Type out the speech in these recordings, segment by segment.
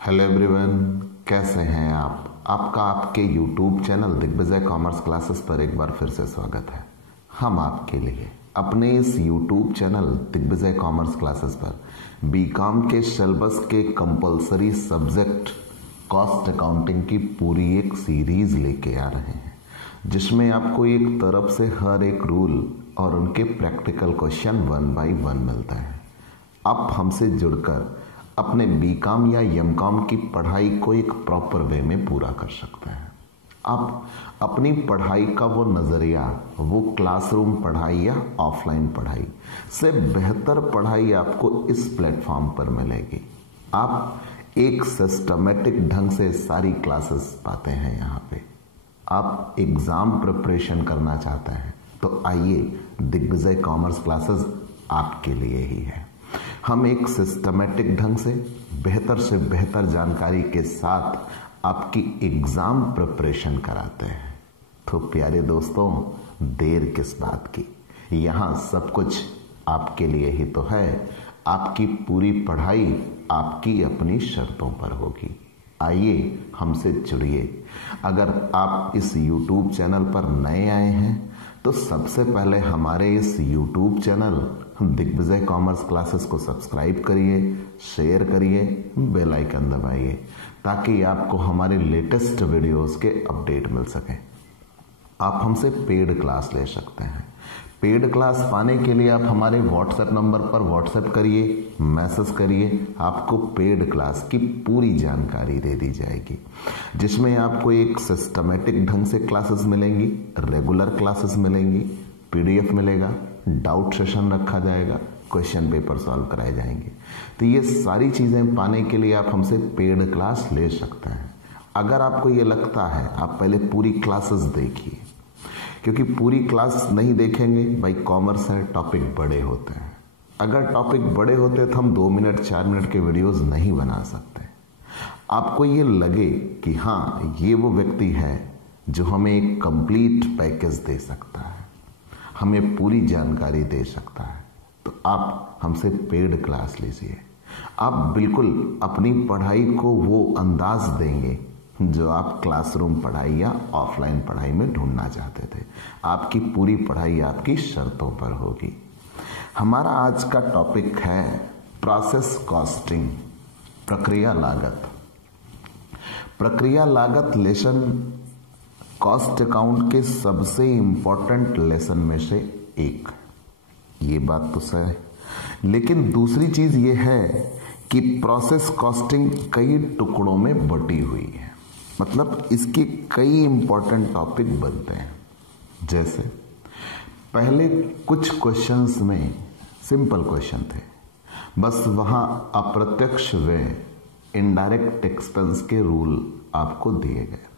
Hello everyone, कैसे हैं आप। आपका आपके YouTube channel Digvijay commerce classes पर एक बार फिर से स्वागत है। हम आपके लिए अपने इस YouTube channel Digvijay commerce classes पर बीकॉम के सिलेबस के कंपलसरी सब्जेक्ट कॉस्ट अकाउंटिंग की पूरी एक सीरीज लेके आ रहे हैं, जिसमें आपको एक तरफ से हर एक रूल और उनके प्रैक्टिकल क्वेश्चन 1 बाय 1 मिलता है। आप हमसे जुड़कर अपने बीकॉम या एमकॉम की पढ़ाई को एक प्रॉपर वे में पूरा कर सकते हैं। आप अपनी पढ़ाई का वो नज़रिया, वो क्लासरूम पढ़ाई या ऑफलाइन पढ़ाई से बेहतर पढ़ाई आपको इस प्लेटफॉर्म पर मिलेगी। आप एक सिस्टमेटिक ढंग से सारी क्लासेस पाते हैं यहाँ पे। आप एग्ज़ाम प्रिपरेशन करना चाहते हैं तो आइए, दिग्विजय कॉमर्स क्लासेस आपके लिए ही है। हम एक सिस्टमेटिक ढंग से बेहतर जानकारी के साथ आपकी एग्जाम प्रिपरेशन कराते हैं। तो प्यारे दोस्तों, देर किस बात की, यहाँ सब कुछ आपके लिए ही तो है। आपकी पूरी पढ़ाई आपकी अपनी शर्तों पर होगी। आइए, हमसे जुड़िए। अगर आप इस YouTube चैनल पर नए आए हैं तो सबसे पहले हमारे इस YouTube channel Digvijay commerce classes को सब्सक्राइब करिए, शेयर करिए, बेल आइकन दबाइए, ताकि आपको हमारे लेटेस्ट वीडियोस के अपडेट मिल सके। आप हमसे पेड क्लास ले सकते हैं। पेड क्लास पाने के लिए आप हमारे व्हाट्सएप नंबर पर व्हाट्सएप करिए, मैसेज करिए, आपको पेड क्लास की पूरी जानकारी दे दी जाएगी, जिसमें आपको एक सिस्टमेटिक ढंग से क्लासेस मिलेंगी, रेगुलर क्लासेस मिलेंगी, PDF मिलेगा, डाउट सेशन रखा जाएगा, क्वेश्चन पेपर सॉल्व कराए जाएंगे। तो ये सारी चीज़ें पाने के लिए आप हमसे पेड क्लास ले सकते हैं। अगर आपको ये लगता है, आप पहले पूरी क्लासेस देखिए, क्योंकि पूरी क्लास नहीं देखेंगे, भाई कॉमर्स है, टॉपिक बड़े होते हैं। अगर टॉपिक बड़े होते तो हम 2 मिनट 4 मिनट के वीडियोस नहीं बना सकते। आपको ये लगे कि हाँ, ये वो व्यक्ति है जो हमें एक कंप्लीट पैकेज दे सकता है, हमें पूरी जानकारी दे सकता है, तो आप हमसे पेड क्लास लीजिए। आप बिल्कुल अपनी पढ़ाई को वो अंदाज देंगे जो आप क्लासरूम पढ़ाई या ऑफलाइन पढ़ाई में ढूंढना चाहते थे। आपकी पूरी पढ़ाई आपकी शर्तों पर होगी। हमारा आज का टॉपिक है प्रोसेस कॉस्टिंग, प्रक्रिया लागत। प्रक्रिया लागत लेसन कॉस्ट अकाउंट के सबसे इंपॉर्टेंट लेसन में से एक। ये बात तो सही है, लेकिन दूसरी चीज ये है कि प्रोसेस कॉस्टिंग कई टुकड़ों में बटी हुई है। मतलब इसके कई इंपॉर्टेंट टॉपिक बनते हैं। जैसे पहले कुछ क्वेश्चंस में सिंपल क्वेश्चन थे, बस वहां अप्रत्यक्ष व्यय, इनडायरेक्ट एक्सपेंस के रूल आपको दिए गए।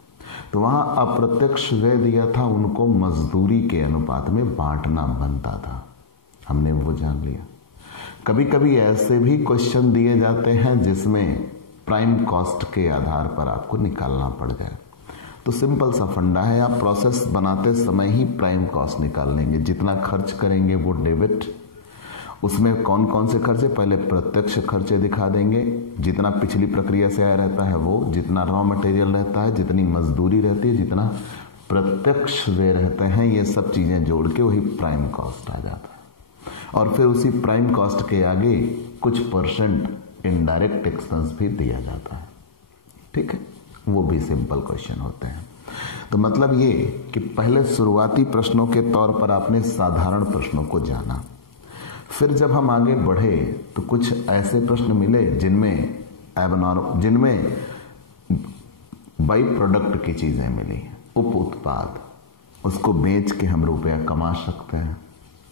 तो वहां अप्रत्यक्ष व्यय दिया था, उनको मजदूरी के अनुपात में बांटना बनता था, हमने वो जान लिया। कभी कभी ऐसे भी क्वेश्चन दिए जाते हैं जिसमें प्राइम कॉस्ट के आधार पर आपको निकालना पड़ जाए। तो सिंपल सा फंडा है, आप प्रोसेस बनाते समय ही प्राइम कॉस्ट निकाल लेंगे। जितना खर्च करेंगे वो डेबिट, उसमें कौन कौन से खर्चे, पहले प्रत्यक्ष खर्चे दिखा देंगे, जितना पिछली प्रक्रिया से आया रहता है वो, जितना रॉ मटेरियल रहता है, जितनी मजदूरी रहती है, जितना प्रत्यक्ष व्यय रहते हैं, ये सब चीजें जोड़ के वही प्राइम कॉस्ट आ जाता है। और फिर उसी प्राइम कॉस्ट के आगे कुछ परसेंट इनडायरेक्ट एक्सपेंस भी दिया जाता है। ठीक है, वो भी सिंपल क्वेश्चन होते हैं। तो मतलब ये कि पहले शुरुआती प्रश्नों के तौर पर आपने साधारण प्रश्नों को जाना। फिर जब हम आगे बढ़े तो कुछ ऐसे प्रश्न मिले जिनमें बाई प्रोडक्ट की चीजें मिली, उप उत्पाद, उसको बेच के हम रुपया कमा सकते हैं,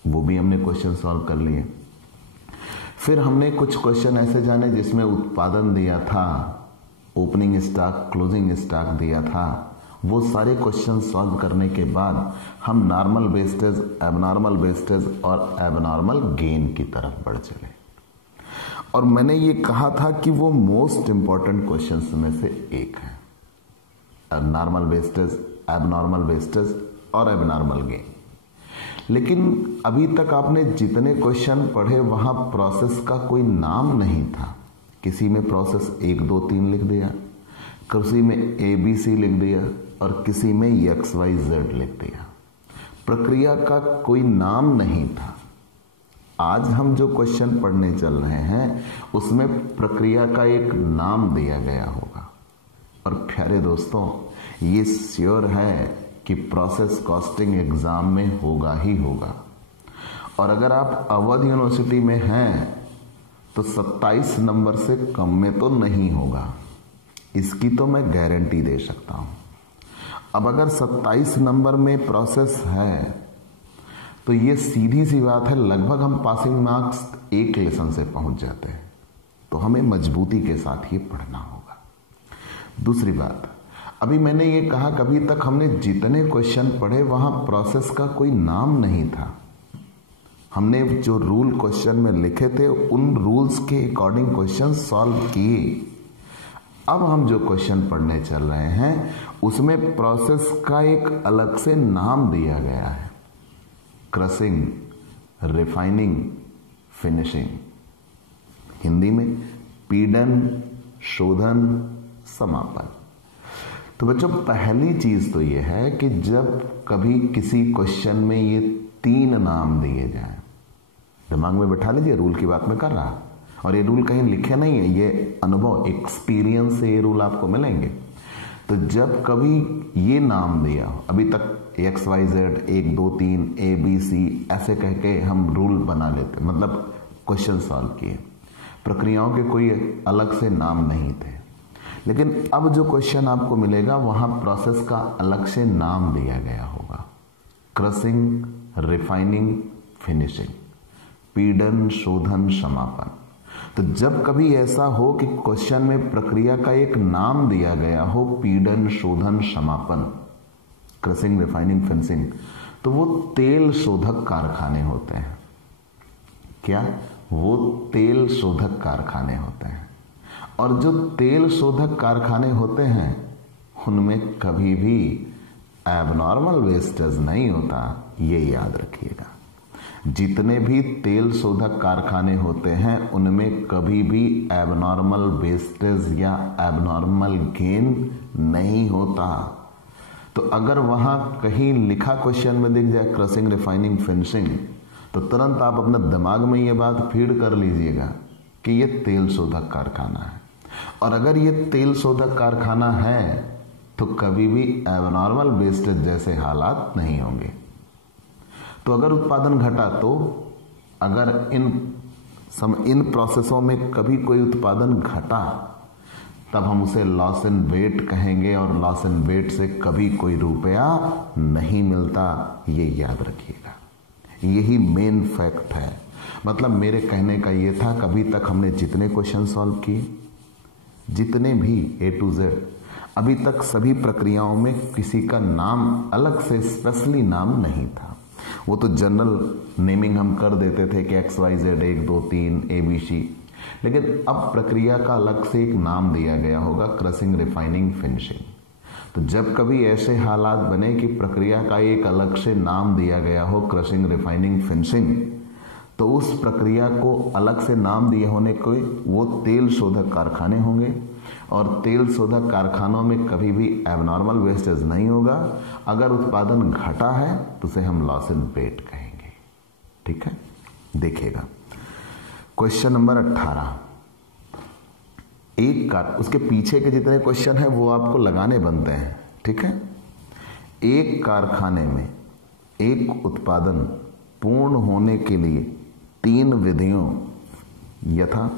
वो भी हमने क्वेश्चन सॉल्व कर लिए। फिर हमने कुछ क्वेश्चन ऐसे जाने जिसमें उत्पादन दिया था, ओपनिंग स्टॉक, क्लोजिंग स्टॉक दिया था। वो सारे क्वेश्चन सॉल्व करने के बाद हम नॉर्मल वेस्टेज, एबनॉर्मल वेस्टेज और एबनॉर्मल गेन की तरफ बढ़ चले। और मैंने ये कहा था कि वो मोस्ट इंपॉर्टेंट क्वेश्चंस में से एक है, नॉर्मल वेस्टेज, एबनॉर्मल वेस्टेज और एबनॉर्मल गेन। लेकिन अभी तक आपने जितने क्वेश्चन पढ़े वहां प्रोसेस का कोई नाम नहीं था। किसी में प्रोसेस 1 2 3 लिख दिया, किसी में ABC लिख दिया और किसी में XYZ लिख दिया। प्रक्रिया का कोई नाम नहीं था। आज हम जो क्वेश्चन पढ़ने चल रहे हैं उसमें प्रक्रिया का एक नाम दिया गया होगा। और प्यारे दोस्तों, ये श्योर है कि प्रोसेस कॉस्टिंग एग्जाम में होगा ही होगा। और अगर आप अवध यूनिवर्सिटी में हैं तो 27 नंबर से कम में तो नहीं होगा, इसकी तो मैं गारंटी दे सकता हूं। अब अगर 27 नंबर में प्रोसेस है तो ये सीधी सी बात है, लगभग हम पासिंग मार्क्स 1 लेसन से पहुंच जाते हैं। तो हमें मजबूती के साथ ये पढ़ना होगा। दूसरी बात, अभी मैंने ये कहा कभी तक हमने जितने क्वेश्चन पढ़े वहां प्रोसेस का कोई नाम नहीं था। हमने जो रूल क्वेश्चन में लिखे थे उन रूल्स के अकॉर्डिंग क्वेश्चन सॉल्व किए। अब हम जो क्वेश्चन पढ़ने चल रहे हैं उसमें प्रोसेस का एक अलग से नाम दिया गया है, क्रशिंग, रिफाइनिंग, फिनिशिंग। हिंदी में पीडन, शोधन, समापन। तो बच्चों, पहली चीज तो यह है कि जब कभी किसी क्वेश्चन में ये 3 नाम दिए जाएं, दिमाग में बैठा लीजिए, रूल की बात मैं कर रहा, और ये रूल कहीं लिखे नहीं है, ये अनुभव, एक्सपीरियंस से ये रूल आपको मिलेंगे। तो जब कभी ये नाम दिया, अभी तक XYZ 1 2 3 ABC ऐसे कह के हम रूल बना लेते, मतलब क्वेश्चन सॉल्व किए, प्रक्रियाओं के कोई अलग से नाम नहीं थे। लेकिन अब जो क्वेश्चन आपको मिलेगा वहां प्रोसेस का अलग से नाम दिया गया होगा, क्रशिंग, रिफाइनिंग, फिनिशिंग, पीडन, शोधन, समापन। तो जब कभी ऐसा हो कि क्वेश्चन में प्रक्रिया का एक नाम दिया गया हो, पीडन, शोधन, समापन, क्रशिंग, रिफाइनिंग, फिनिशिंग, तो वो तेल शोधक कारखाने होते हैं। क्या? वो तेल शोधक कारखाने होते हैं। और जो तेल शोधक कारखाने होते हैं उनमें कभी भी एबनॉर्मल वेस्टेज नहीं होता, ये याद रखिएगा। जितने भी तेल शोधक कारखाने होते हैं उनमें कभी भी एबनॉर्मल वेस्टेज या एबनॉर्मल गेन नहीं होता। तो अगर वहां कहीं लिखा क्वेश्चन में दिख जाए क्रशिंग, रिफाइनिंग, फिनिशिंग, तो तुरंत आप अपने दिमाग में ये बात फीड कर लीजिएगा कि ये तेल शोधक कारखाना है। और अगर ये तेल शोधक कारखाना है तो कभी भी एबनॉर्मल वेस्टेज जैसे हालात नहीं होंगे। तो अगर उत्पादन घटा, तो अगर इन प्रोसेसों में कभी कोई उत्पादन घटा तब हम उसे लॉस इन वेट कहेंगे, और लॉस इन वेट से कभी कोई रुपया नहीं मिलता, ये याद रखिएगा। यही मेन फैक्ट है। मतलब मेरे कहने का ये था, कभी तक हमने जितने क्वेश्चन सॉल्व किए, जितने भी A to Z, अभी तक सभी प्रक्रियाओं में किसी का नाम अलग से स्पेशली नाम नहीं था। वो तो जनरल नेमिंग हम कर देते थे कि XYZ 1 2 3 ABC, लेकिन अब प्रक्रिया का अलग से एक नाम दिया गया होगा, क्रशिंग, रिफाइनिंग, फिनिशिंग। तो जब कभी ऐसे हालात बने कि प्रक्रिया का एक अलग से नाम दिया गया हो, क्रशिंग, रिफाइनिंग, फिनिशिंग, तो उस प्रक्रिया को अलग से नाम दिए होने को वो तेल शोधक कारखाने होंगे। और तेल शोधक कारखानों में कभी भी एबनॉर्मल वेस्टेज नहीं होगा। अगर उत्पादन घटा है तो उसे हम लॉस इन वेट कहेंगे। ठीक है, देखिएगा क्वेश्चन नंबर 18। उसके पीछे के जितने क्वेश्चन है वो आपको लगाने बनते हैं। ठीक है, एक कारखाने में एक उत्पादन पूर्ण होने के लिए 3 विधियों यथा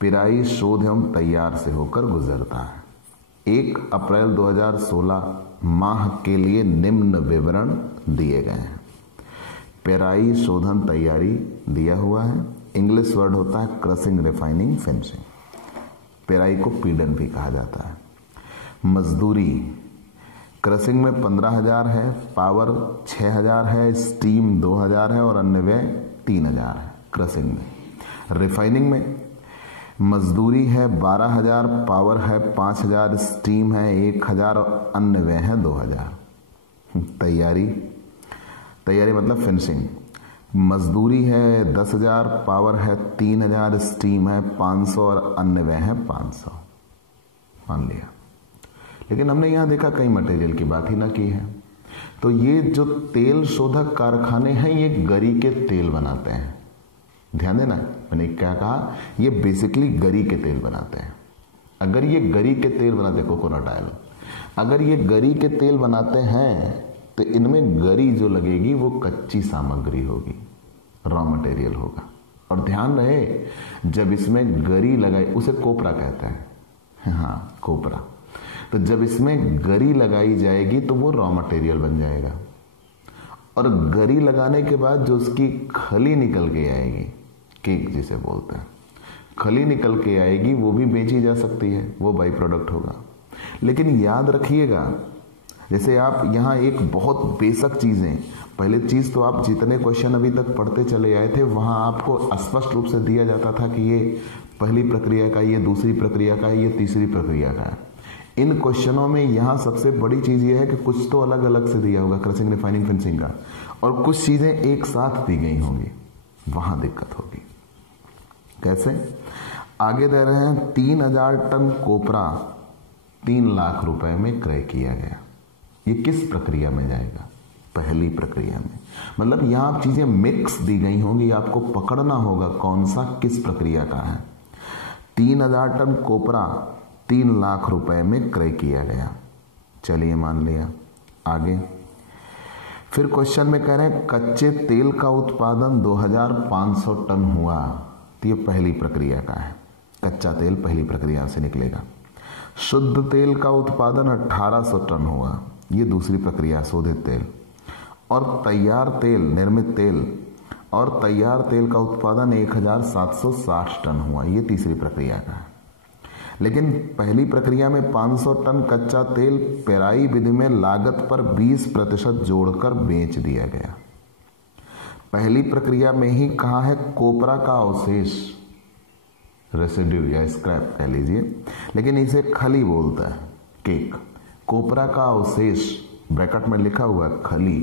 पिराई, शोध एवं तैयार से होकर गुजरता है। 1 अप्रैल 2016 माह के लिए निम्न विवरण दिए गए हैं। पिराई, शोधन, तैयारी दिया हुआ है। इंग्लिश वर्ड होता है क्रशिंग, रिफाइनिंग, फिनिशिंग। पिराई को पीडन भी कहा जाता है। मजदूरी, क्रशिंग में 15,000 है, पावर 6,000 है, स्टीम 2,000 है और अन्य व्यय 3,000 है क्रशिंग में। रिफाइनिंग में मजदूरी है 12,000, पावर है 5,000, स्टीम है 1,000 और अन्य व्यय है 2,000। तैयारी मतलब फिनिशिंग, मजदूरी है 10,000, पावर है 3,000, स्टीम है 500 और अन्य व्यय है 500 मान लिया। लेकिन हमने यहां देखा कई मटेरियल की बात ही ना की है। तो ये जो तेल शोधक कारखाने हैं ये गरी के तेल बनाते हैं। ध्यान देना, मैंने क्या कहा, ये बेसिकली गरी के तेल बनाते हैं। अगर ये गरी के तेल बनाते, कोकोनट ऑयल, अगर ये गरी के तेल बनाते हैं तो इनमें गरी जो लगेगी वो कच्ची सामग्री होगी, रॉ मटेरियल होगा। और ध्यान रहे जब इसमें गरी लगाई, उसे कोपरा कहते हैं, हाँ कोपरा। तो जब इसमें गरी लगाई जाएगी तो वो रॉ मटेरियल बन जाएगा। और गरी लगाने के बाद जो उसकी खली निकल के आएगी, केक जिसे बोलते हैं, खली निकल के आएगी, वो भी बेची जा सकती है, वो बाई प्रोडक्ट होगा। लेकिन याद रखिएगा, जैसे आप यहाँ एक बहुत बेसिक चीजें, पहले चीज तो आप जितने क्वेश्चन अभी तक पढ़ते चले आए थे वहां आपको स्पष्ट रूप से दिया जाता था कि ये पहली प्रक्रिया का, ये दूसरी प्रक्रिया का, ये तीसरी प्रक्रिया का है। इन क्वेश्चनों में यहाँ सबसे बड़ी चीज ये है कि कुछ तो अलग अलग से दिया होगा, क्रशिंग, रिफाइनिंग, फिनिशिंग का, और कुछ चीजें एक साथ दी गई होंगी, वहां दिक्कत होगी। कैसे? आगे दे रहे हैं 3,000 टन कोपरा 3 लाख रुपए में क्रय किया गया। ये किस प्रक्रिया में जाएगा? पहली प्रक्रिया में। मतलब यहां चीजें मिक्स दी गई होंगी, आपको पकड़ना होगा कौन सा किस प्रक्रिया का है। 3,000 टन कोपरा 3 लाख रुपए में क्रय किया गया, चलिए मान लिया। आगे फिर क्वेश्चन में कह रहे हैं कच्चे तेल का उत्पादन 2,500 टन हुआ, तो ये पहली प्रक्रिया का है, कच्चा तेल पहली प्रक्रिया से निकलेगा। शुद्ध तेल का उत्पादन 1,800 टन हुआ, ये दूसरी प्रक्रिया, शोधित तेल। और तैयार तेल, निर्मित तेल और तैयार तेल का उत्पादन 1,760 टन हुआ, ये तीसरी प्रक्रिया का है। लेकिन पहली प्रक्रिया में 500 टन कच्चा तेल पेराई विधि में लागत पर 20% जोड़कर बेच दिया गया। पहली प्रक्रिया में ही कहा है कोपरा का अवशेष, रेसिड्यू या स्क्रैप कह लीजिए, लेकिन इसे खली बोलता है, केक। कोपरा का अवशेष ब्रैकेट में लिखा हुआ है खली,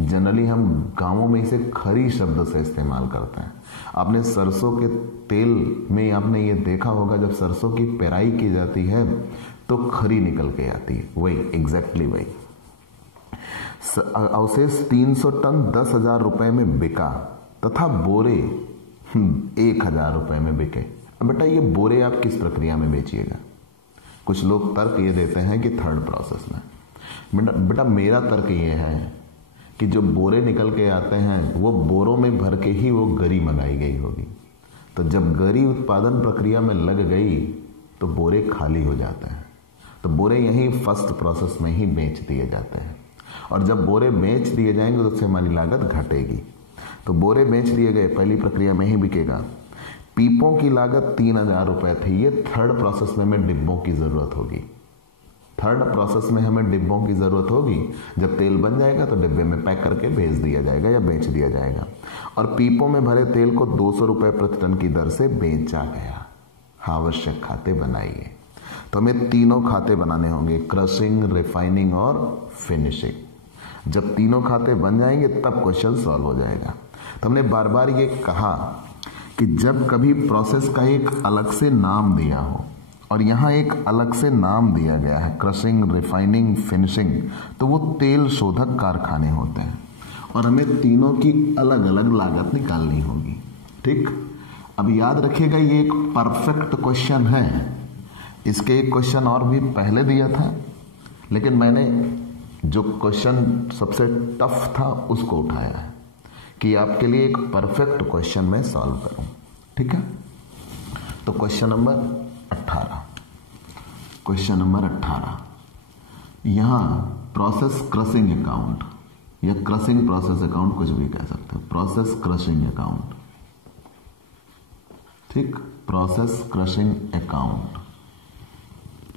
जनरली हम गांवों में इसे खरी शब्द से इस्तेमाल करते हैं। आपने सरसों के तेल में आपने ये देखा होगा, जब सरसों की पेराई की जाती है तो खरी निकल के आती है, वही एग्जैक्टली वही। अवशेष 300 टन 10,000 रुपए में बिका तथा बोरे 1,000 रुपए में बिके। अब बेटा ये बोरे आप किस प्रक्रिया में बेचिएगा? कुछ लोग तर्क ये देते हैं कि थर्ड प्रोसेस में। बेटा मेरा तर्क ये है कि जो बोरे निकल के आते हैं वो बोरों में भर के ही वो गरी मंगाई गई होगी। तो जब गरी उत्पादन प्रक्रिया में लग गई तो बोरे खाली हो जाते हैं, तो बोरे यहीं फर्स्ट प्रोसेस में ही बेच दिए जाते हैं। और जब बोरे बेच दिए जाएंगे तो उससे हमारी लागत घटेगी। तो बोरे बेच दिए गए, पहली प्रक्रिया में ही बिकेगा। पीपों की लागत 3,000 रुपए थी, ये थर्ड प्रोसेस में हमें डिब्बों की जरूरत होगी। थर्ड प्रोसेस में हमें डिब्बों की जरूरत होगी। जब तेल बन जाएगा तो डिब्बे में पैक करके भेज दिया जाएगा या बेच दिया जाएगा। और पीपों में भरे तेल को 200 रुपए प्रति टन की दर से बेचा गया। आवश्यक खाते बनाइए। तो हमें तीनों खाते बनाने होंगे, क्रशिंग, रिफाइनिंग और फिनिशिंग। जब तीनों खाते बन जाएंगे तब क्वेश्चन सॉल्व हो जाएगा। तो हमने बार बार ये कहा कि जब कभी प्रोसेस का एक अलग से नाम दिया हो, और यहाँ एक अलग से नाम दिया गया है, क्रशिंग, रिफाइनिंग, फिनिशिंग, तो वो तेल शोधक कारखाने होते हैं और हमें तीनों की अलग अलग लागत निकालनी होगी। ठीक, अब याद रखिएगा ये एक परफेक्ट क्वेश्चन है। इसके एक क्वेश्चन और भी पहले दिया था, लेकिन मैंने जो क्वेश्चन सबसे टफ था उसको उठाया है कि आपके लिए एक परफेक्ट क्वेश्चन मैं सॉल्व करूं। ठीक है, तो क्वेश्चन नंबर 18, क्वेश्चन नंबर 18, यहां प्रोसेस क्रशिंग अकाउंट या क्रशिंग प्रोसेस अकाउंट कुछ भी कह सकते हो, प्रोसेस क्रशिंग अकाउंट। ठीक, प्रोसेस क्रशिंग अकाउंट,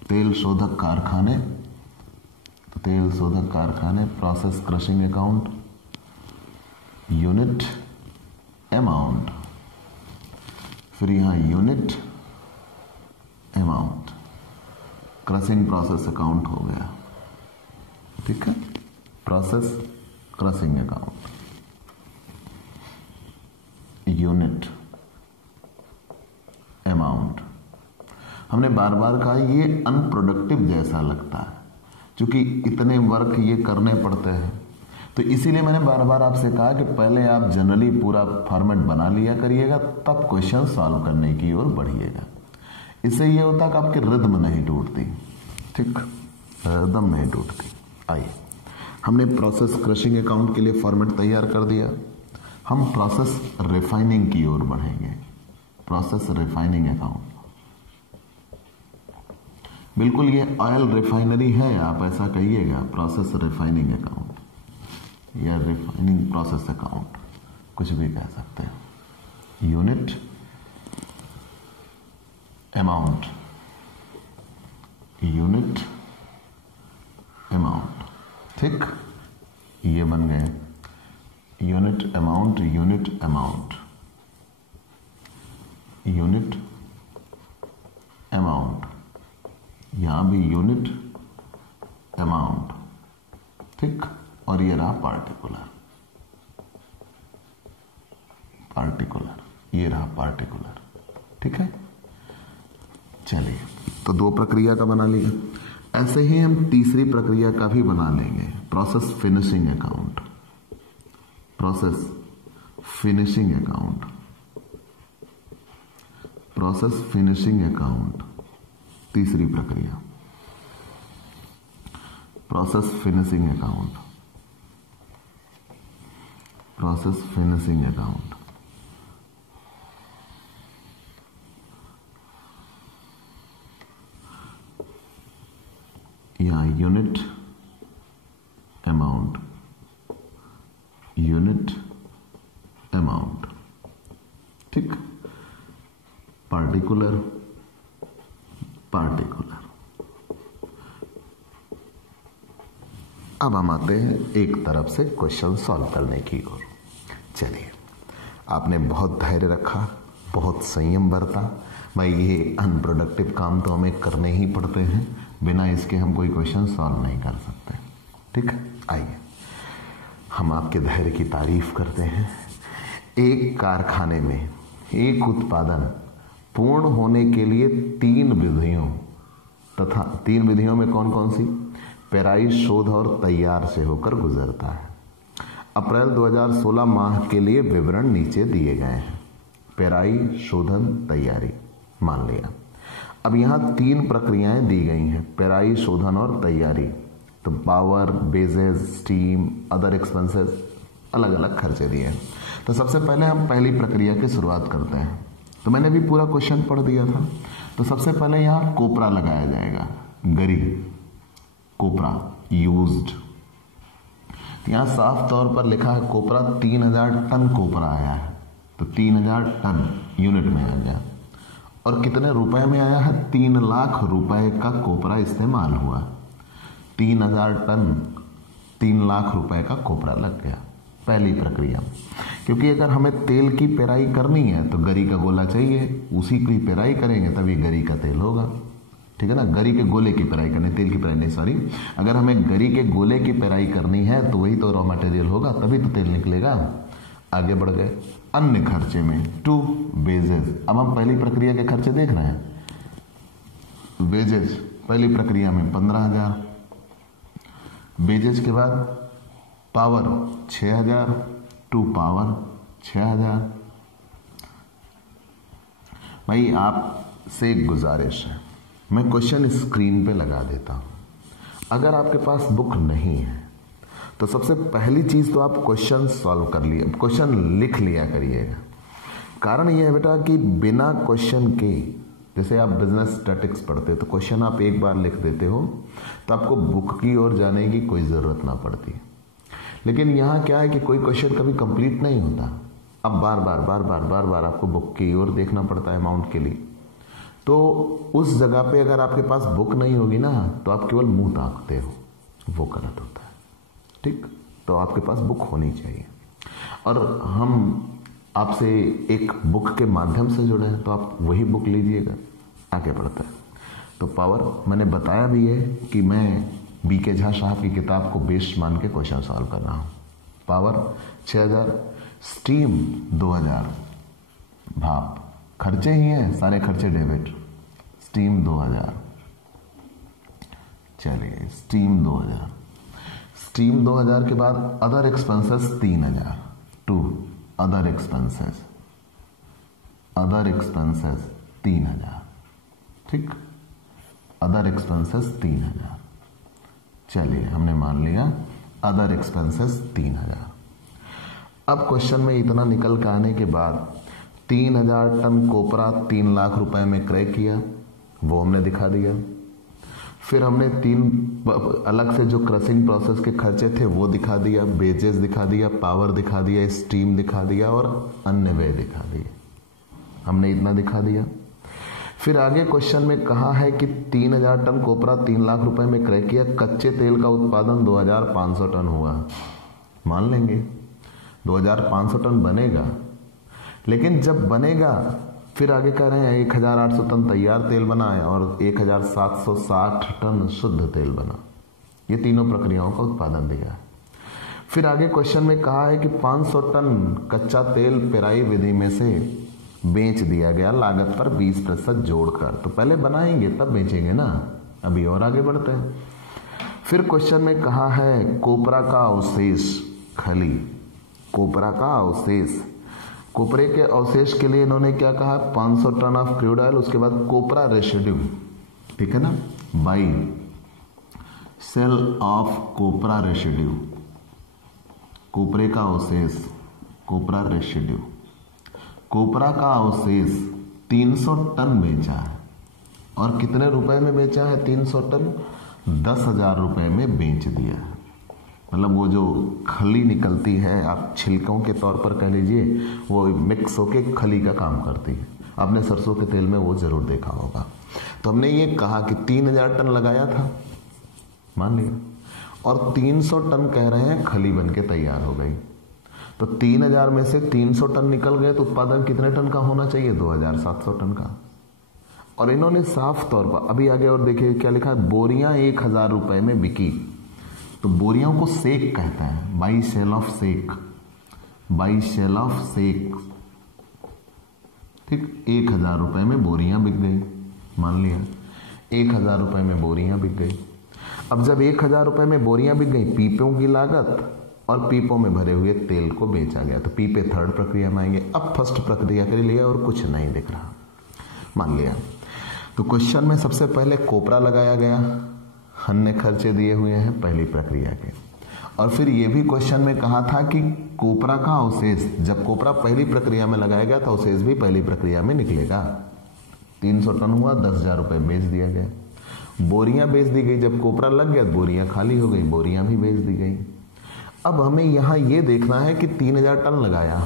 तेल शोधक कारखाने, तो तेल शोधक कारखाने, process crushing account, unit amount, फिर यहां unit amount, crushing process account हो गया। ठीक है, process crushing account. Unit amount. हमने बार बार कहा ये अनप्रोडक्टिव जैसा लगता है, क्योंकि इतने वर्क ये करने पड़ते हैं, तो इसीलिए मैंने बार बार आपसे कहा कि पहले आप जनरली पूरा फॉर्मेट बना लिया करिएगा, तब क्वेश्चन सॉल्व करने की ओर बढ़िएगा। इससे ये होता कि आपकी रिदम नहीं टूटती, ठीक, रिदम नहीं टूटती। आइए, हमने प्रोसेस क्रशिंग अकाउंट के लिए फॉर्मेट तैयार कर दिया, हम प्रोसेस रिफाइनिंग की ओर बढ़ेंगे। प्रोसेस रिफाइनिंग अकाउंट, बिल्कुल ये ऑयल रिफाइनरी है, आप ऐसा कहिएगा, प्रोसेस रिफाइनिंग अकाउंट या रिफाइनिंग प्रोसेस अकाउंट, कुछ भी कह सकते हैं। यूनिट अमाउंट, यूनिट अमाउंट, ठीक, ये बन गए unit amount, unit amount, unit amount, यहां भी यूनिट अमाउंट, ठीक, और ये रहा पार्टिकुलर, पार्टिकुलर, ये रहा पार्टिकुलर, ठीक है। चलिए, तो दो प्रक्रिया का बना लिया, ऐसे ही हम तीसरी प्रक्रिया का भी बना लेंगे, process finishing account. Process finishing account, process finishing account, तीसरी प्रक्रिया process finishing account, process finishing account. यहां यूनिट अमाउंट, यूनिट अमाउंट, ठीक, पार्टिकुलर, पार्टिकुलर। अब हम आते हैं एक तरफ से क्वेश्चन सॉल्व करने की ओर। चलिए, आपने बहुत धैर्य रखा, बहुत संयम बरता। भाई ये अनप्रोडक्टिव काम तो हमें करने ही पड़ते हैं, बिना इसके हम कोई क्वेश्चन सॉल्व नहीं कर सकते, ठीक है। आइए, हम आपके धैर्य की तारीफ करते हैं। एक कारखाने में एक उत्पादन पूर्ण होने के लिए 3 विधियों तथा 3 विधियों में कौन कौन सी, पेराई, शोध और तैयार से होकर गुजरता है। अप्रैल 2016 माह के लिए विवरण नीचे दिए गए हैं। पेराई, शोधन, तैयारी, मान लिया। अब यहां 3 प्रक्रियाएं दी गई हैं, पेराई, शोधन और तैयारी। तो power, badges, steam, other expenses, अलग अलग खर्चे दिए हैं। तो सबसे पहले हम पहली प्रक्रिया की शुरुआत करते हैं। तो मैंने भी पूरा क्वेश्चन पढ़ दिया था। तो सबसे पहले यहां कोपरा लगाया जाएगा, गरी, कोपरा यूज्ड। यहां साफ तौर पर लिखा है कोपरा, 3000 टन कोपरा आया है, तो 3000 टन यूनिट में आ गया। और कितने रुपए में आया है, 3 लाख रुपए का कोपरा इस्तेमाल हुआ। 3000 टन, 3 लाख रुपए का कोपरा लग गया, पहली प्रक्रिया। क्योंकि अगर हमें तेल की पेराई करनी है तो गरी का गोला चाहिए, उसी की पेराई करेंगे तभी गरी का तेल होगा, ठीक है ना। गरी के गोले की पेराई करनी, तेल की पेराई नहीं, सॉरी। अगर हमें गरी के गोले की पेराई करनी है तो वही तो रॉ मटेरियल होगा, तभी तो तेल निकलेगा। आगे बढ़ गए अन्य खर्चे में, 2 वेजेस। अब हम पहली प्रक्रिया के खर्चे देख रहे हैं। वेजेस पहली प्रक्रिया में 15,000, वेजेस के बाद पावर 6,000, 2 पावर 6,000। भाई आपसे एक गुजारिश है, मैं क्वेश्चन स्क्रीन पे लगा देता हूं। अगर आपके पास बुक नहीं है तो सबसे पहली चीज तो आप क्वेश्चन सॉल्व कर लिए, क्वेश्चन लिख लिया करिएगा। कारण यह है बेटा कि बिना क्वेश्चन के, जैसे आप बिजनेस स्टैटिक्स पढ़ते तो क्वेश्चन आप एक बार लिख देते हो तो आपको बुक की ओर जाने की कोई जरूरत ना पड़ती। लेकिन यहाँ क्या है कि कोई क्वेश्चन कभी कंप्लीट नहीं होता, अब बार बार आपको बुक की ओर देखना पड़ता है अमाउंट के लिए। तो उस जगह पे अगर आपके पास बुक नहीं होगी ना तो आप केवल मुंह ताकते हो, वो गलत होता है, ठीक। तो आपके पास बुक होनी चाहिए। और हम आपसे एक बुक के माध्यम से जुड़े हैं तो आप वही बुक लीजिएगा, आगे बढ़ता है। तो पावर मैंने बताया भी है कि मैं बीके झा साहब की किताब को बेस मान के क्वेश्चन सॉल्व कर रहा हूँ। पावर 6,000, स्टीम 2,000, भाप, खर्चे ही हैं, सारे खर्चे डेबिट। स्टीम 2000, चलिए स्टीम 2000। स्टीम 2000 के बाद other expenses 3000, to other expenses, other expenses 3000, ठीक, अदर एक्सपेंसेस 3000। चलिए हमने मान लिया अदर एक्सपेंसेस 3000। अब क्वेश्चन में इतना निकल के आने के बाद 3000 टन कोपरा 3 लाख रुपए में क्रय किया, वो हमने दिखा दिया। फिर हमने 3 अलग से जो क्रशिंग प्रोसेस के खर्चे थे वो दिखा दिया, वेजेस दिखा दिया, पावर दिखा दिया, स्टीम दिखा दिया और अन्य व्यय दिखा दिए। हमने इतना दिखा दिया। फिर आगे क्वेश्चन में कहा है कि 3000 टन कोपरा 3 लाख रुपए में क्रय किया, कच्चे तेल का उत्पादन 2500 टन हुआ। मान लेंगे 2500 टन बनेगा, लेकिन जब बनेगा फिर आगे कह रहे हैं 1800 टन तैयार तेल बना है और 1760 टन शुद्ध तेल बना। ये तीनों प्रक्रियाओं का उत्पादन दिया है। फिर आगे क्वेश्चन में कहा है कि 500 टन कच्चा तेल पेराई विधि में से बेच दिया गया लागत पर 20% जोड़कर। तो पहले बनाएंगे तब बेचेंगे ना, अभी और आगे बढ़ते हैं। फिर क्वेश्चन में कहा है कोपरा का अवशेष खली, कोपरा का अवशेष, कोपरे के अवशेष के लिए इन्होंने क्या कहा, 500 टन ऑफ क्रूड ऑयल, उसके बाद कोपरा रेसिड्यू, ठीक है ना, by sale of copra residue, कोपरे का अवशेष, कोपरा रेसिड्यू, कोपरा का अवशेष 300 टन बेचा है। और कितने रुपए में बेचा है 300 टन? 10,000 रुपए में बेच दिया है। मतलब वो जो खली निकलती है, आप छिलकों के तौर पर कह लीजिए, वो मिक्स होके खली का काम करती है। आपने सरसों के तेल में वो जरूर देखा होगा। तो हमने ये कहा कि 3000 टन लगाया था, मान लिया, और 300 टन कह रहे हैं खली बन के तैयार हो गई। तो 3000 में से 300 टन निकल गए तो उत्पादन कितने टन का होना चाहिए? 2700 टन का। और इन्होंने साफ तौर पर अभी आगे और देखिए क्या लिखा है, बोरियां 1000 रुपए में बिकी। तो बोरियों को सेक कहते हैं, by sale of sack, by sale of sack, ठीक। 1000 रुपए में बोरियां बिक गई, मान लिया 1000 रुपए में बोरियां बिक गई। अब जब 1000 रुपए में बोरियां बिक गई, पीपों की लागत और पीपों में भरे हुए तेल को बेचा गया, तो पीपे थर्ड प्रक्रिया में आएंगे। अब फर्स्ट प्रक्रिया के लिए और कुछ नहीं दिख रहा, मान लिया। तो क्वेश्चन में सबसे पहले कोपरा लगाया गया, अन्य खर्चे दिए हुए हैं पहली प्रक्रिया के। और फिर यह भी क्वेश्चन में कहा था कि कोपरा का अवशेष, जब कोपरा पहली प्रक्रिया में लगाया गया तो अवशेष भी पहली प्रक्रिया में निकलेगा। 300 टन हुआ, 10,000 रुपए बेच दिया गया। बोरियां बेच दी गई, जब कोपरा लग गया बोरियां खाली हो गई, बोरियां भी बेच दी गई। अब हमें यहां यह देखना है कि 3000 टन लगाया,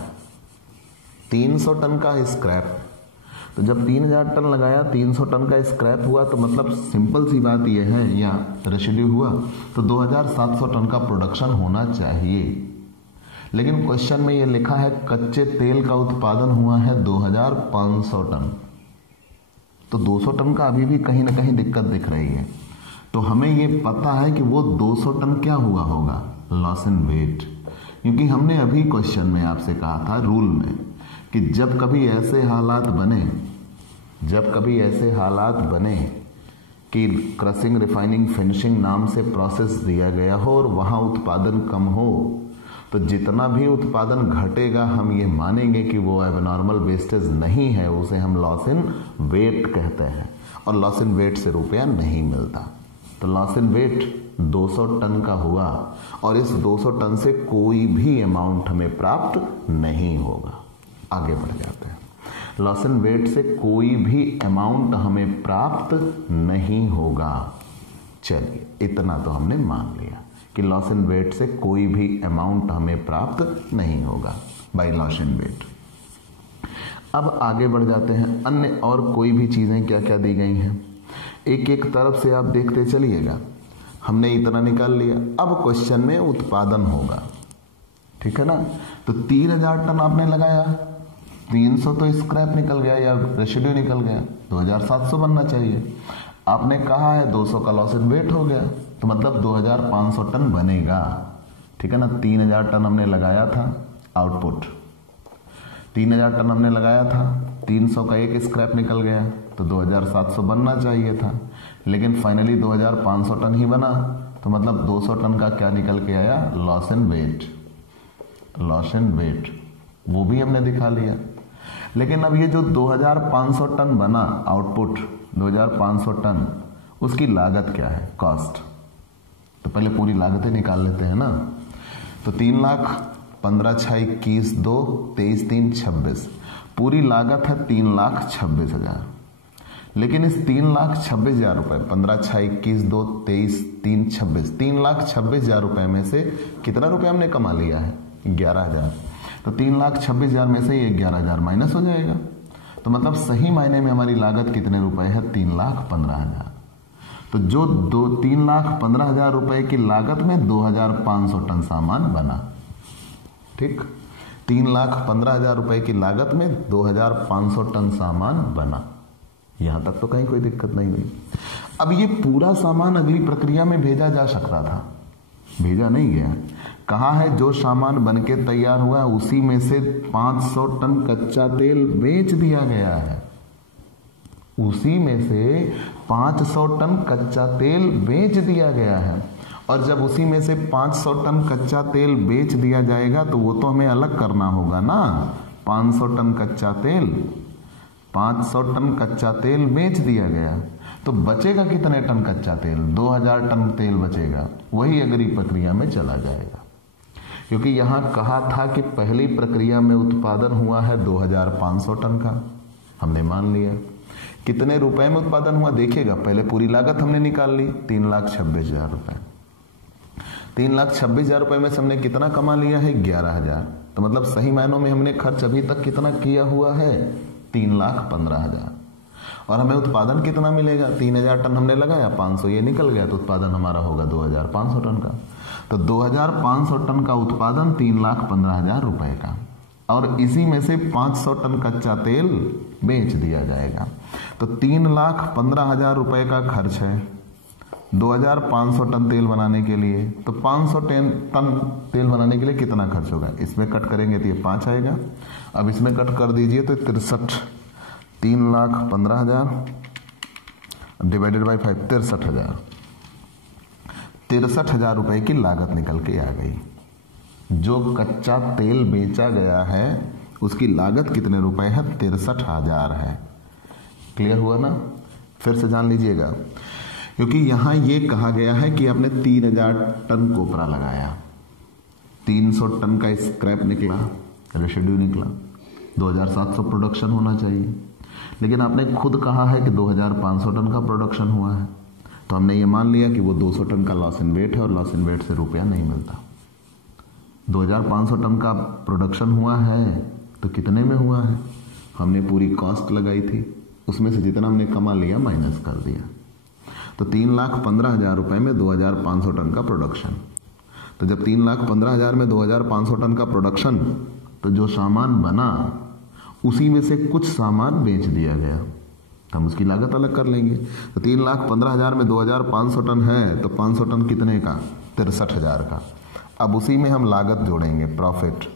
300 टन का स्क्रैप। तो जब 3000 टन लगाया, 300 टन का स्क्रैप हुआ, तो मतलब सिंपल सी बात यह है, या रेसिड्यू हुआ, तो 2700 टन का प्रोडक्शन होना चाहिए। लेकिन क्वेश्चन में यह लिखा है कच्चे तेल का उत्पादन हुआ है 2500 टन। तो 200 टन का अभी भी कहीं ना कहीं दिक्कत दिख रही है। तो हमें यह पता है कि वो 200 टन क्या हुआ होगा, लॉस इन वेट। क्योंकि हमने अभी क्वेश्चन में आपसे कहा था रूल में कि जब कभी ऐसे हालात बने कि क्रशिंग, रिफाइनिंग, फिनिशिंग नाम से प्रोसेस दिया गया हो और वहां उत्पादन कम हो, तो जितना भी उत्पादन घटेगा हम ये मानेंगे कि वो एबनॉर्मल वेस्टेज नहीं है, उसे हम लॉस इन वेट कहते हैं। और लॉस इन वेट से रुपया नहीं मिलता। तो लॉस इन वेट 200 टन का हुआ और इस 200 टन से कोई भी अमाउंट हमें प्राप्त नहीं होगा। आगे बढ़ जाते हैं। लॉस इन वेट से कोई भी अमाउंट हमें प्राप्त नहीं होगा। चलिए इतना तो हमने मान लिया कि लॉस इन वेट से कोई भी अमाउंट हमें प्राप्त नहीं होगा बाय लॉस इन वेट। अब आगे बढ़ जाते हैं, अन्य और कोई भी चीजें क्या क्या दी गई हैं, एक एक तरफ से आप देखते चलिएगा। हमने इतना निकाल लिया। अब क्वेश्चन में उत्पादन होगा, ठीक है ना। तो 3000 टन आपने लगाया, 300 तो स्क्रैप निकल गया या रेसिड्यू निकल गया, 2700 बनना चाहिए। आपने कहा है 200 का लॉस इन वेट हो गया, तो मतलब 2500 टन बनेगा, ठीक है ना। 3000 टन हमने लगाया था आउटपुट, 3000 टन हमने लगाया था, 300 का एक स्क्रैप निकल गया, तो 2700 बनना चाहिए था, लेकिन फाइनली 2500 टन ही बना। तो मतलब 200 टन का क्या निकल के आया, loss in weight. Loss in weight वो भी हमने दिखा लिया। लेकिन अब ये जो 2500 टन बना आउटपुट, 2500 टन, उसकी लागत क्या है, कॉस्ट। तो पहले पूरी लागतें निकाल लेते हैं ना। तो 3 लाख 15 6 21 2 23 3 26, पूरी लागत है 3,26,000। लेकिन इस 3,26,000 रुपए, 15 6 21 2 23 3 26, 3,26,000 रुपए में से कितना रुपए हमने कमा लिया है, 11,000। तो 3,26,000 में से ये 11,000 माइनस हो जाएगा। तो मतलब सही मायने में हमारी लागत कितने रुपए है, 3,15,000। तो जो 3,15,000 रुपए की लागत में 2,500 टन सामान बना। ठीक, 3,15,000 रुपए की लागत में 2,500 टन सामान बना। यहां तक तो कहीं कोई दिक्कत नहीं हुई। अब ये पूरा सामान अगली प्रक्रिया में भेजा जा सकता था, भेजा नहीं गया। कहा है जो सामान बनके तैयार हुआ है उसी में से 500 टन कच्चा तेल बेच दिया गया है। उसी में से 500 टन कच्चा तेल बेच दिया गया है। और जब उसी में से 500 टन कच्चा तेल बेच दिया जाएगा तो वो तो हमें अलग करना होगा ना। 500 टन कच्चा तेल, 500 टन कच्चा तेल बेच दिया गया, तो बचेगा कितने टन कच्चा तेल, 2,000 टन तेल बचेगा। वही अगली प्रक्रिया में चला जाएगा, क्योंकि यहां कहा था कि पहली प्रक्रिया में उत्पादन हुआ है 2,500 टन का, हमने मान लिया। कितने रुपए में उत्पादन हुआ देखिएगा, पहले पूरी लागत हमने निकाल ली, 3,26,000 रुपए। 3,26,000 रुपए में से हमने कितना कमा लिया है, 11,000। तो मतलब सही मायनों में हमने खर्च अभी तक कितना किया हुआ है, 3,15,000। और हमें उत्पादन कितना मिलेगा, 3,000 टन हमने लगाया, 500 ये निकल गया, तो उत्पादन हमारा होगा 2,500 टन का। तो 2,500 टन का उत्पादन 3,15,000 रुपए का, और इसी में से 500 टन कच्चा तेल बेच दिया जाएगा। तो 3,15,000 रुपए का खर्च है 2,500 टन तेल बनाने के लिए। तो 500 टन तेल बनाने के लिए कितना खर्च होगा, इसमें कट करेंगे तो ये 5 आएगा। अब इसमें कट कर दीजिए तो 63, 3,15,000 डिवाइडेड बाई 5, 63,000। 63,000 रुपए की लागत निकल के आ गई। जो कच्चा तेल बेचा गया है उसकी लागत कितने रुपए है, 63,000 है। क्लियर हुआ ना, फिर से जान लीजिएगा, क्योंकि यहां ये कहा गया है कि आपने 3,000 टन कोपरा लगाया, 300 टन का स्क्रैप निकला, रेसिड्यू निकला, 2,700 प्रोडक्शन होना चाहिए। लेकिन आपने खुद कहा है कि 2,500 टन का प्रोडक्शन हुआ है, तो हमने ये मान लिया कि वो 200 टन का लॉस इन वेट है, और लॉस इन वेट से रुपया नहीं मिलता। 2,500 टन का प्रोडक्शन हुआ है तो कितने में हुआ है, हमने पूरी कॉस्ट लगाई थी, उसमें से जितना हमने कमा लिया माइनस कर दिया। तो 3,15,000 रुपए में 2,500 टन का प्रोडक्शन। तो जब 3,15,000 में 2,500 टन का प्रोडक्शन, तो जो सामान बना उसी में से कुछ सामान बेच दिया गया, तो हम उसकी लागत अलग कर लेंगे। तो 3,15,000 में 2,500 टन है, तो 500 टन कितने का, 63,000 का। अब उसी में हम लागत जोड़ेंगे, प्रॉफिट,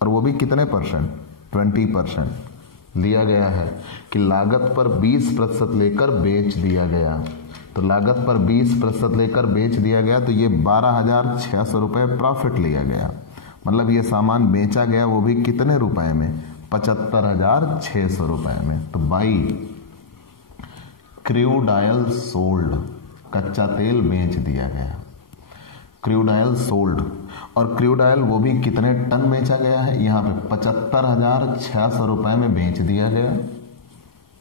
और वो भी कितने परसेंट, 20% लिया गया है कि लागत पर 20% लेकर बेच दिया गया। तो लागत पर 20% लेकर बेच दिया गया, तो ये 12,600 रुपए प्रॉफिट लिया गया। मतलब ये सामान बेचा गया वो भी कितने रुपए में, 75,600 रुपए में। तो बाई क्रूड ऑयल सोल्ड, कच्चा तेल बेच दिया गया, क्रूड ऑयल सोल्ड। और क्रूड ऑयल वो भी कितने टन बेचा गया है, यहाँ पे 75,600 रुपए में बेच दिया गया।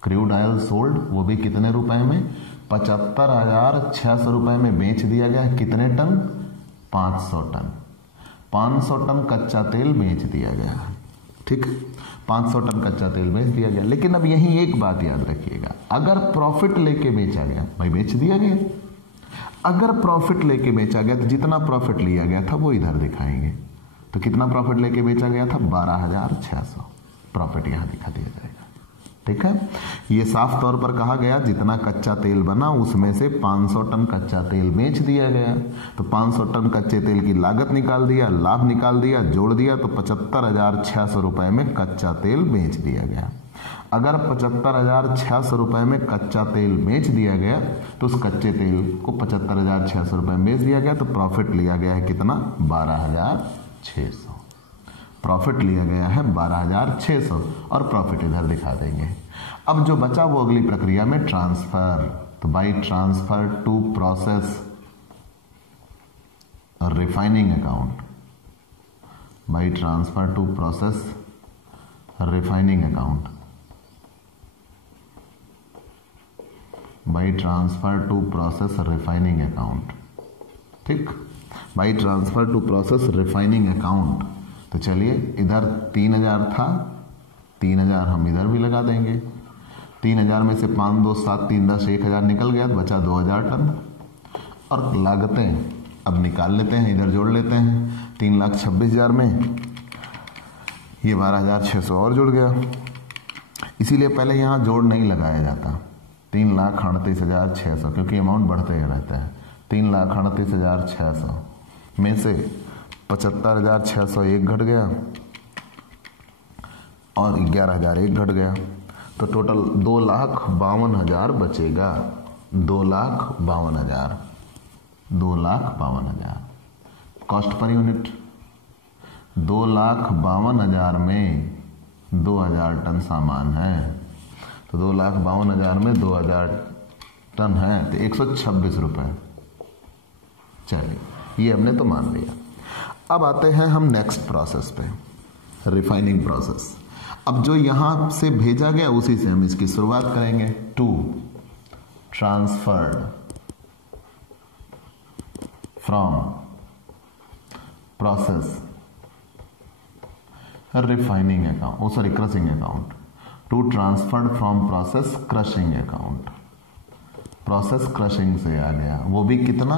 क्रूड ऑयल सोल्ड वो भी कितने रुपए में, 75,600 रुपए में बेच दिया गया। कितने टन, 500 टन। 500 टन कच्चा तेल बेच दिया गया। ठीक, 500 टन कच्चा तेल बेच दिया गया। लेकिन अब यही एक बात याद रखिएगा, अगर प्रॉफिट लेके बेचा गया, भाई बेच दिया गया, अगर प्रॉफिट लेके बेचा गया तो जितना प्रॉफिट लिया गया था वो इधर दिखाएंगे। तो कितना प्रॉफिट लेके बेचा गया था, 12,600 प्रॉफिट यहां दिखा दिया जाएगा। ठीक है। ये साफ तौर पर कहा गया जितना कच्चा तेल बना उसमें से 500 टन कच्चा तेल बेच दिया गया। तो 500 टन कच्चे तेल की लागत निकाल दिया, लाभ निकाल दिया, जोड़ दिया तो 75,600 रुपए में कच्चा तेल बेच दिया गया। अगर 75,600 रुपए में कच्चा तेल बेच दिया गया तो उस कच्चे तेल को 75,600 रुपए में बेच दिया गया तो प्रॉफिट लिया गया है कितना? 12,600। प्रॉफिट लिया गया है 12,600 और प्रॉफिट इधर दिखा देंगे। अब जो बचा वो अगली प्रक्रिया में ट्रांसफर। तो by transfer to process refining account, by transfer to process refining account, by transfer to process refining account. ठीक, by transfer to process refining account. तो चलिए इधर 3,000 था, 3,000 हम इधर भी लगा देंगे। 3,000 में से 5 2 7 3 10 1,000 निकल गया तो बचा 2,000 टन। और लागतें अब निकाल लेते हैं, इधर जोड़ लेते हैं। 3,26,000 में ये 12,600 और जुड़ गया। इसीलिए पहले यहाँ जोड़ नहीं लगाया जाता। 3,38,600 क्योंकि अमाउंट बढ़ते ही रहता है। 3,38,600 में से 75,600 एक घट गया और 11,000 एक घट गया तो टोटल 2,52,000 बचेगा। 2,52,000, 2,52,000 कॉस्ट पर यूनिट। 2,52,000 में 2,000 टन सामान है तो 2,52,000 में 2,000 टन है तो 126 रुपए। चलिए ये हमने तो मान लिया। अब आते हैं हम नेक्स्ट प्रोसेस पे, रिफाइनिंग प्रोसेस। अब जो यहां से भेजा गया उसी से हम इसकी शुरुआत करेंगे। To transferred from process refining account, sorry crushing account, to transferred from process crushing account. Process crushing से आ गया, वो भी कितना?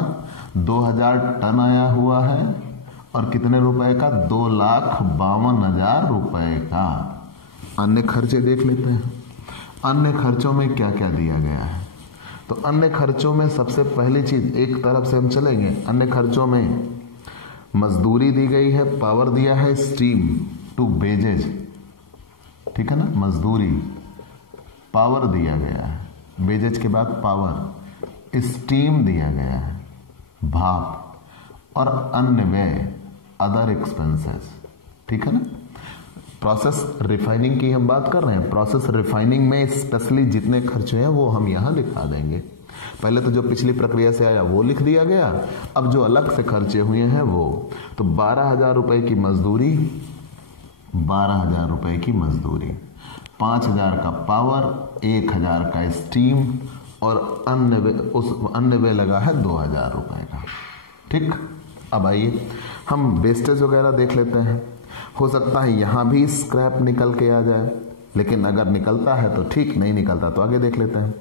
2,000 टन आया हुआ है और कितने रुपए का? 2,52,000 रुपए का। अन्य खर्चे देख लेते हैं। अन्य खर्चों में क्या क्या दिया गया है? तो अन्य खर्चों में सबसे पहली चीज एक तरफ से हम चलेंगे। अन्य खर्चों में मजदूरी दी गई है, पावर दिया है, स्टीम टू बेजेज, ठीक है ना। मजदूरी, पावर दिया गया है, बेजेज के बाद पावर, स्टीम दिया गया है, भाप, और अन्य व्यय, अदर एक्सपेंसेस, ठीक है ना। प्रोसेस रिफाइनिंग की हम बात कर रहे हैं। प्रोसेस रिफाइनिंग में स्पेशली जितने खर्चे हैं वो हम यहां लिखा देंगे। पहले तो जो पिछली प्रक्रिया से आया वो लिख दिया गया, अब जो अलग से खर्चे हुए हैं वो। तो 12,000 रुपए की मजदूरी, 12,000 रुपए की मजदूरी, 5,000 का पावर, 1,000 का स्टीम और अन्य व्यय लगा है 2,000 रुपए का। ठीक, अब आइए हम वेस्टेज वगैरह देख लेते हैं। हो सकता है यहां भी स्क्रैप निकल के आ जाए, लेकिन अगर निकलता है तो ठीक, नहीं निकलता तो आगे देख लेते हैं।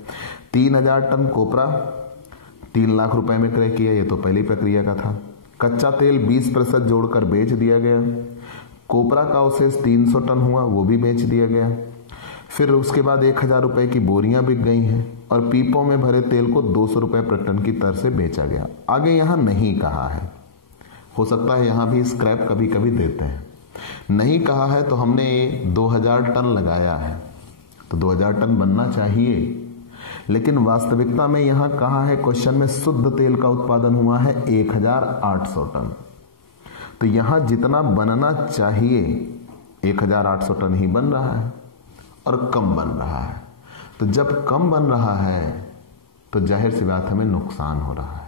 3,000 टन कोपरा 3 लाख रुपए में क्रय किया, ये तो पहली प्रक्रिया का था। कच्चा तेल 20% जोड़कर बेच दिया गया। कोपरा का अवशेष 300 टन हुआ, वो भी बेच दिया गया। फिर उसके बाद 1,000 रुपए की बोरियां बिक गई हैं और पीपों में भरे तेल को 200 रुपए प्रति टन की दर से बेचा गया। आगे यहां नहीं कहा है, हो सकता है यहां भी स्क्रैप कभी कभी देते हैं। नहीं कहा है तो हमने 2,000 टन लगाया है तो 2,000 टन बनना चाहिए, लेकिन वास्तविकता में यहां कहा है क्वेश्चन में शुद्ध तेल का उत्पादन हुआ है 1,800 टन। तो यहां जितना बनना चाहिए 1,800 टन ही बन रहा है और कम बन रहा है। तो जब कम बन रहा है तो जाहिर सी बात हमें नुकसान हो रहा है।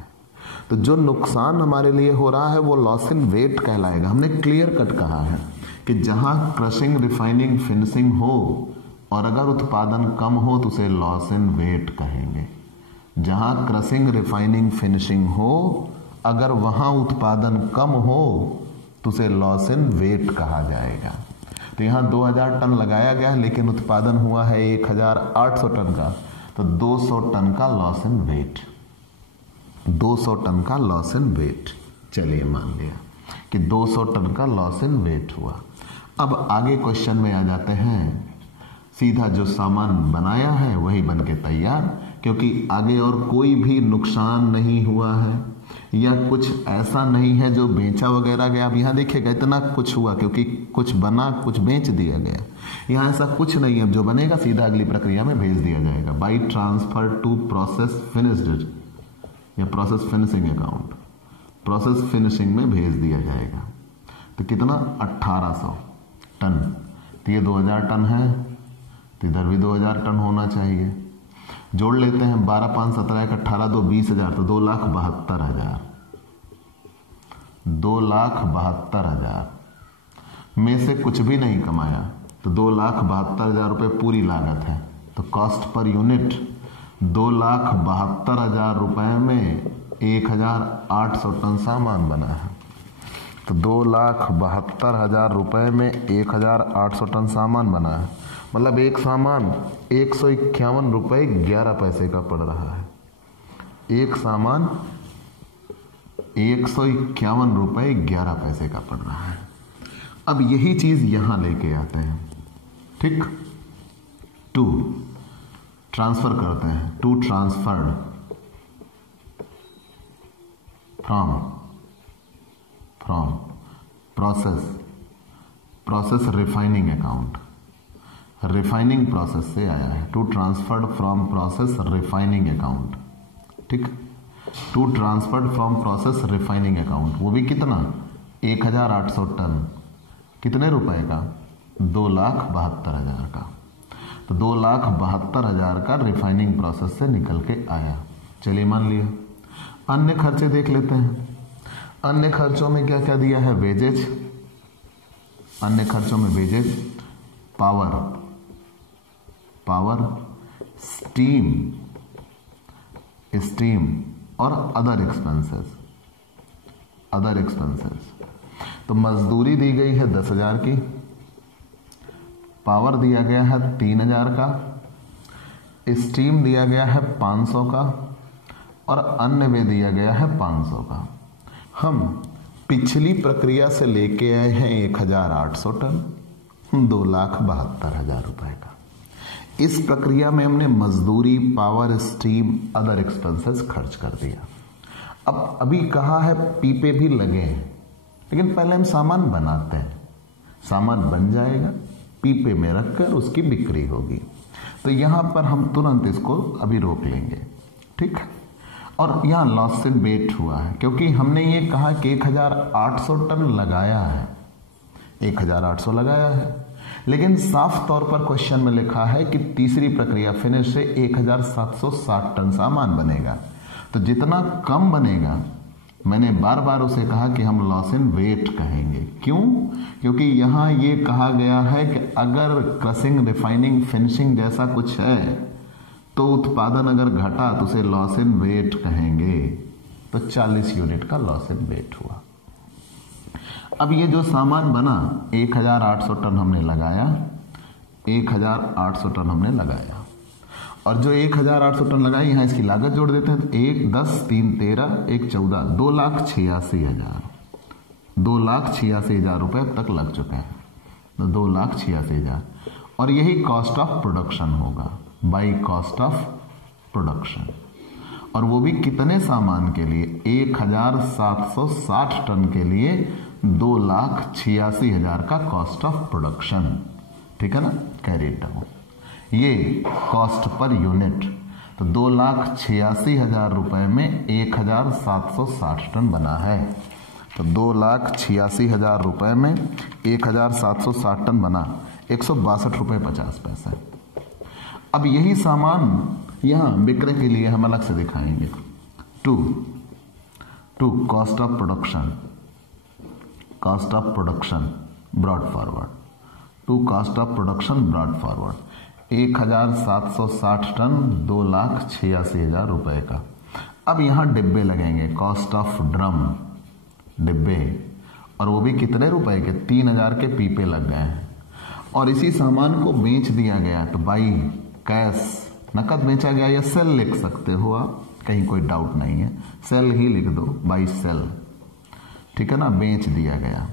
तो जो नुकसान हमारे लिए हो रहा है वो लॉस इन वेट कहलाएगा। हमने क्लियर कट कहा है कि जहां क्रशिंग, रिफाइनिंग, फिनिशिंग हो और अगर उत्पादन कम हो तो उसे लॉस इन वेट कहेंगे। जहां क्रशिंग, रिफाइनिंग, फिनिशिंग हो, अगर वहां उत्पादन कम हो तो उसे लॉस इन वेट कहा जाएगा। तो यहां 2,000 टन लगाया गया लेकिन उत्पादन हुआ है 1,800 टन का, तो 200 टन का लॉस इन वेट, 200 टन का लॉस इन वेट। चलिए मान लिया कि 200 टन का लॉस इन वेट हुआ। अब आगे क्वेश्चन में आ जाते हैं सीधा जो सामान बनाया है वही बन के तैयार, क्योंकि आगे और कोई भी नुकसान नहीं हुआ है या कुछ ऐसा नहीं है जो बेचा वगैरह गया। अब यहाँ देखिएगा इतना कुछ हुआ क्योंकि कुछ बना, कुछ बेच दिया गया। यहाँ ऐसा कुछ नहीं है, जो बनेगा सीधा अगली प्रक्रिया में भेज दिया जाएगा। By transfer to process finished या process finishing account, process finishing में भेज दिया जाएगा। तो कितना 1800 टन, तो ये 2000 टन है, तो इधर भी 2000 टन होना चाहिए। जोड़ लेते हैं 12 5 17 1 18 2 20,000, तो 2,72,000। 2,72,000 में से कुछ भी नहीं कमाया, तो 2,72,000 रुपये पूरी लागत है। तो कॉस्ट पर यूनिट 2,72,000 रुपये में 1,800 टन सामान बना है। तो 2,72,000 रुपये में 1,800 टन सामान बना है, मतलब एक सामान 151 रुपये 11 पैसे का पड़ रहा है। एक सामान 151 रुपये 11 पैसे का पड़ रहा है। अब यही चीज यहां लेके आते हैं, ठीक। टू ट्रांसफर करते हैं, to transferred from process refining account, refining process से आया है। To transferred from process refining account, ठीक। To transferred from process refining account, वो भी कितना 1,800 टन, कितने रुपए का 2,72,000 का। तो 2,72,000 का रिफाइनिंग प्रोसेस से निकल के आया। चलिए मान लिया। अन्य खर्चे देख लेते हैं। अन्य खर्चों में क्या क्या दिया है, वेजेज। अन्य खर्चों में वेजेज, पावर, स्टीम और अदर एक्सपेंसेस। तो मजदूरी दी गई है 10,000 की, पावर दिया गया है 3,000 का, स्टीम दिया गया है 500 का और अन्य में दिया गया है 500 का। हम पिछली प्रक्रिया से लेके आए हैं 1,800 टन, 2,72,000 रुपए का। इस प्रक्रिया में हमने मजदूरी, पावर, स्टीम, अदर एक्सपेंसेस खर्च कर दिया। अब अभी कहा है पीपे भी लगे हैं, लेकिन पहले हम सामान बनाते हैं। सामान बन जाएगा, पीपे में रखकर उसकी बिक्री होगी। तो यहां पर हम तुरंत इसको अभी रोक लेंगे, ठीक। और यहां लॉस इन वेट हुआ है क्योंकि हमने ये कहा कि 1,800 टन लगाया है, 1,800 लगाया है, लेकिन साफ तौर पर क्वेश्चन में लिखा है कि तीसरी प्रक्रिया फिनिश से 1,760 टन सामान बनेगा। तो जितना कम बनेगा, मैंने बार बार उसे कहा कि हम लॉस इन वेट कहेंगे। क्यों? क्योंकि यहां ये कहा गया है कि अगर क्रशिंग, रिफाइनिंग, फिनिशिंग जैसा कुछ है तो उत्पादन अगर घटा तो उसे लॉस इन वेट कहेंगे। तो 40 यूनिट का लॉस इन वेट हुआ। अब ये जो सामान बना 1,800 टन हमने लगाया, 1,800 टन हमने लगाया, और जो 1,800 टन लगाई यहां इसकी लागत जोड़ देते हैं। तो 1 10 3 13 1 14 2,86,000, 2,86,000 रुपए अब तक लग चुके हैं। तो 2,86,000 और यही कॉस्ट ऑफ प्रोडक्शन होगा, बाई कॉस्ट ऑफ प्रोडक्शन। और वो भी कितने सामान के लिए, 1,760 टन के लिए 2,86,000 का कॉस्ट ऑफ प्रोडक्शन, ठीक है ना, कैरी डाउन। ये कॉस्ट पर यूनिट। तो 2,86,000 रुपए में 1,760 टन बना है। तो 2,86,000 रुपए में 1,760 टन बना, 162 रुपये 50 पैसे। अब यही सामान यहां बिक्री के लिए हम अलग से दिखाएंगे। To cost of production, cost of production brought forward, to cost of production brought forward 1,760 ton 2,86,000 रुपए का। अब यहां डिब्बे लगेंगे, कॉस्ट ऑफ ड्रम, डिब्बे, और वो भी कितने रुपए के, 3,000 के पीपे लग गए हैं। और इसी सामान को बेच दिया गया, तो बाई कैश, नकद बेचा गया, या सेल लिख सकते हो आप, कहीं कोई डाउट नहीं है, सेल ही लिख दो, बाई सेल, ठीक है ना, बेच दिया गया।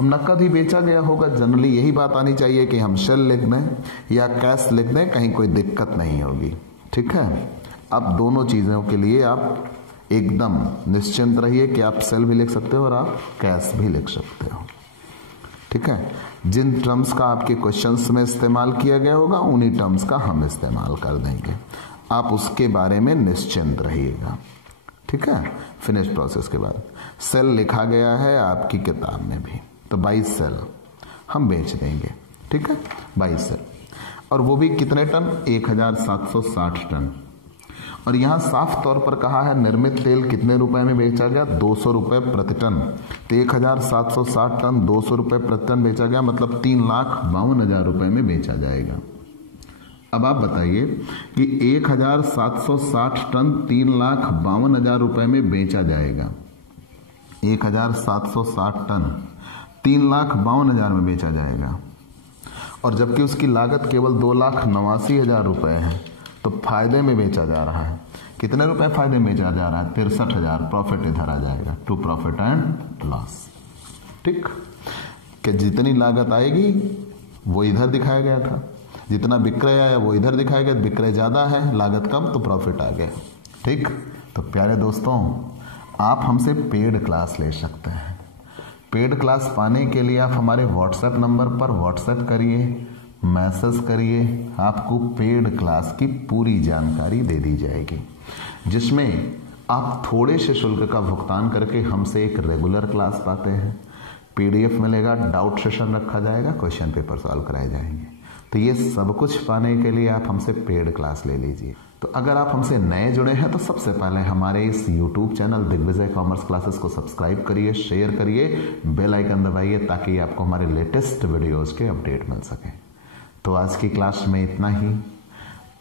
अब नकद ही बेचा गया होगा, जनरली यही बात आनी चाहिए कि हम शेल लिख दें या कैश लिख दें, कहीं कोई दिक्कत नहीं होगी। ठीक है, अब दोनों चीज़ों के लिए आप एकदम निश्चिंत रहिए कि आप सेल भी लिख सकते हो और आप कैश भी लिख सकते हो। ठीक है, जिन टर्म्स का आपके क्वेश्चंस में इस्तेमाल किया गया होगा उन्हीं टर्म्स का हम इस्तेमाल कर देंगे, आप उसके बारे में निश्चिंत रहिएगा। ठीक है, फिनिश प्रोसेस के बाद सेल लिखा गया है आपकी किताब में भी, तो 22 सेल हम बेच देंगे। ठीक है, 22 सेल, और वो भी कितने टन? 1760 टन। और यहाँ साफ तौर पर कहा है निर्मित तेल कितने रुपए में बेचा गया? 200 रुपए प्रति टन। तो 1760 टन 200 रुपए प्रति टन बेचा गया, मतलब 3,52,000 रुपए में बेचा जाएगा। अब आप बताइए कि 1760 टन 3,52,000 रुपए में बेचा जाएगा। 1760 टन 3,52,000 में बेचा जाएगा, और जबकि उसकी लागत केवल 2,89,000 रुपए है, तो फायदे में बेचा जा रहा है। कितने रुपए फायदे में बेचा जा रहा है? 63,000। प्रॉफिट इधर आ जाएगा, टू प्रॉफिट एंड लॉस। ठीक, कि जितनी लागत आएगी वो इधर दिखाया गया था, जितना विक्रय आया वो इधर दिखाया गया, विक्रय ज्यादा है लागत कम तो प्रॉफिट आ गया। ठीक, तो प्यारे दोस्तों, आप हमसे पेड क्लास ले सकते हैं। पेड क्लास पाने के लिए आप हमारे व्हाट्सएप नंबर पर व्हाट्सएप करिए, मैसेज करिए, आपको पेड क्लास की पूरी जानकारी दे दी जाएगी, जिसमें आप थोड़े से शुल्क का भुगतान करके हमसे एक रेगुलर क्लास पाते हैं। पीडीएफ मिलेगा, डाउट सेशन रखा जाएगा, क्वेश्चन पेपर सॉल्व कराए जाएंगे। तो ये सब कुछ पाने के लिए आप हमसे पेड क्लास ले लीजिए। तो अगर आप हमसे नए जुड़े हैं तो सबसे पहले हमारे इस YouTube channel Digvijay commerce classes को सब्सक्राइब करिए, शेयर करिए, बेल आइकन दबाइए, ताकि आपको हमारे लेटेस्ट वीडियोस के अपडेट मिल सके। तो आज की क्लास में इतना ही।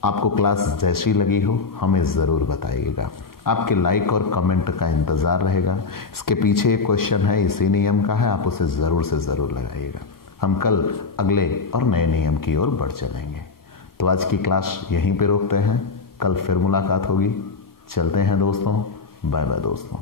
आपको क्लास जैसी लगी हो हमें ज़रूर बताइएगा, आपके लाइक और कमेंट का इंतज़ार रहेगा। इसके पीछे एक क्वेश्चन है, इसी नियम का है, आप उसे ज़रूर से ज़रूर लगाइएगा। हम कल अगले और नए नियम की ओर बढ़ चलेंगे। तो आज की क्लास यहीं पे रोकते हैं, कल फिर मुलाकात होगी। चलते हैं दोस्तों, बाय बाय दोस्तों।